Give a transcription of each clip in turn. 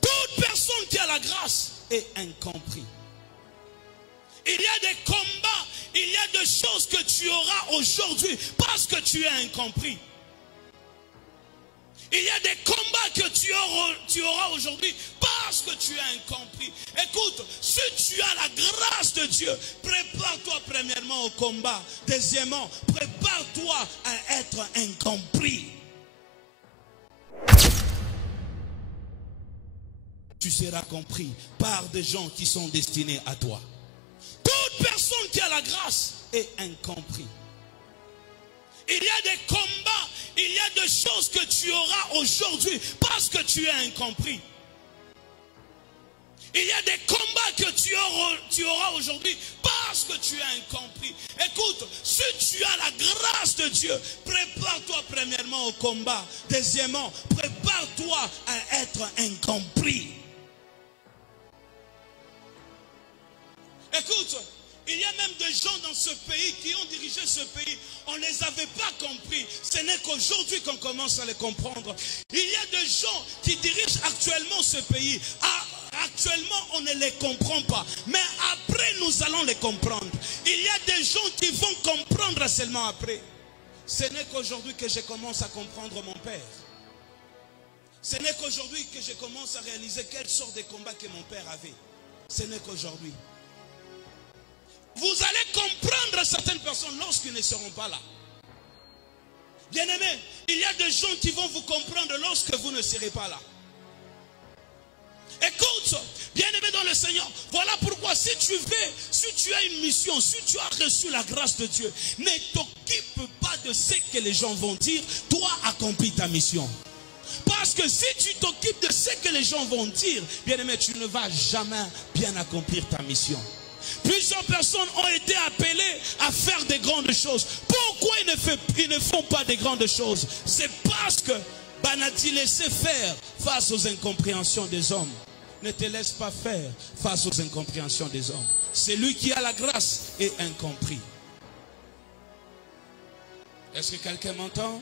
Toute personne qui a la grâce est incompris. Il y a des combats, il y a des choses que tu auras aujourd'hui parce que tu es incompris. Il y a des combats que tu auras aujourd'hui parce que tu es incompris. Écoute, si tu as la grâce de Dieu, prépare-toi premièrement au combat. Deuxièmement, prépare-toi à être incompris. Tu seras compris par des gens qui sont destinés à toi. Toute personne qui a la grâce est incompris. Il y a des combats, il y a des choses que tu auras aujourd'hui parce que tu es incompris. Il y a des combats que tu auras aujourd'hui parce que tu es incompris. Écoute, si tu as la grâce de Dieu, prépare-toi premièrement au combat. Deuxièmement, prépare-toi à être incompris. Écoute, il y a même des gens dans ce pays qui ont dirigé ce pays. On ne les avait pas compris. Ce n'est qu'aujourd'hui qu'on commence à les comprendre. Il y a des gens qui dirigent actuellement ce pays. Actuellement, on ne les comprend pas. Mais après, nous allons les comprendre. Il y a des gens qui vont comprendre seulement après. Ce n'est qu'aujourd'hui que je commence à comprendre mon père. Ce n'est qu'aujourd'hui que je commence à réaliser quelle sorte de combat que mon père avait. Ce n'est qu'aujourd'hui. Vous allez comprendre certaines personnes lorsqu'ils ne seront pas là. Bien-aimés, il y a des gens qui vont vous comprendre lorsque vous ne serez pas là. Écoute, bien-aimé dans le Seigneur, voilà pourquoi si tu as une mission, si tu as reçu la grâce de Dieu, ne t'occupe pas de ce que les gens vont dire, toi accomplis ta mission. Parce que si tu t'occupes de ce que les gens vont dire, bien-aimé, tu ne vas jamais bien accomplir ta mission. Plusieurs personnes ont été appelées à faire de grandes choses. Pourquoi ils ne font pas de grandes choses? C'est parce que Banati laissé faire face aux incompréhensions des hommes. Ne te laisse pas faire face aux incompréhensions des hommes. Celui qui a la grâce est incompris. Est-ce que quelqu'un m'entend?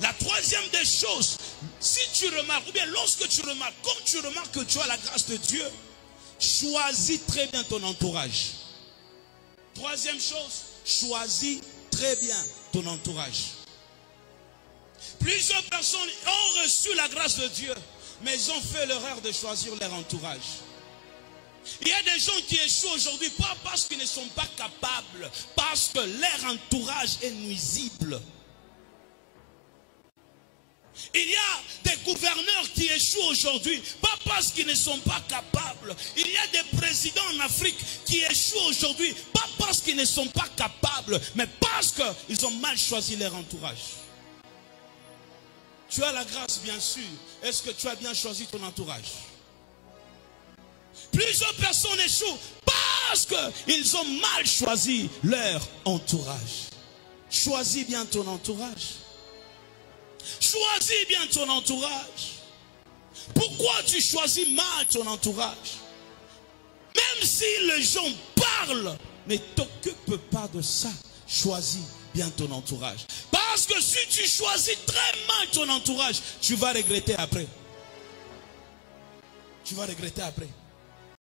La troisième des choses, si tu remarques, ou bien lorsque tu remarques, quand tu remarques que tu as la grâce de Dieu, choisis très bien ton entourage. Troisième chose, choisis très bien ton entourage. Plusieurs personnes ont reçu la grâce de Dieu, mais ils ont fait l'erreur de choisir leur entourage. Il y a des gens qui échouent aujourd'hui, pas parce qu'ils ne sont pas capables, parce que leur entourage est nuisible. Il y a des gouverneurs qui échouent aujourd'hui, pas parce qu'ils ne sont pas capables. Il y a des présidents en Afrique qui échouent aujourd'hui, pas parce qu'ils ne sont pas capables, mais parce qu'ils ont mal choisi leur entourage. Tu as la grâce, bien sûr. Est-ce que tu as bien choisi ton entourage? Plusieurs personnes échouent parce qu'ils ont mal choisi leur entourage. Choisis bien ton entourage. Choisis bien ton entourage. Pourquoi tu choisis mal ton entourage? Même si les gens parlent, ne t'occupe pas de ça. Choisis bien ton entourage. Parce que si tu choisis très mal ton entourage, tu vas regretter après. Tu vas regretter après.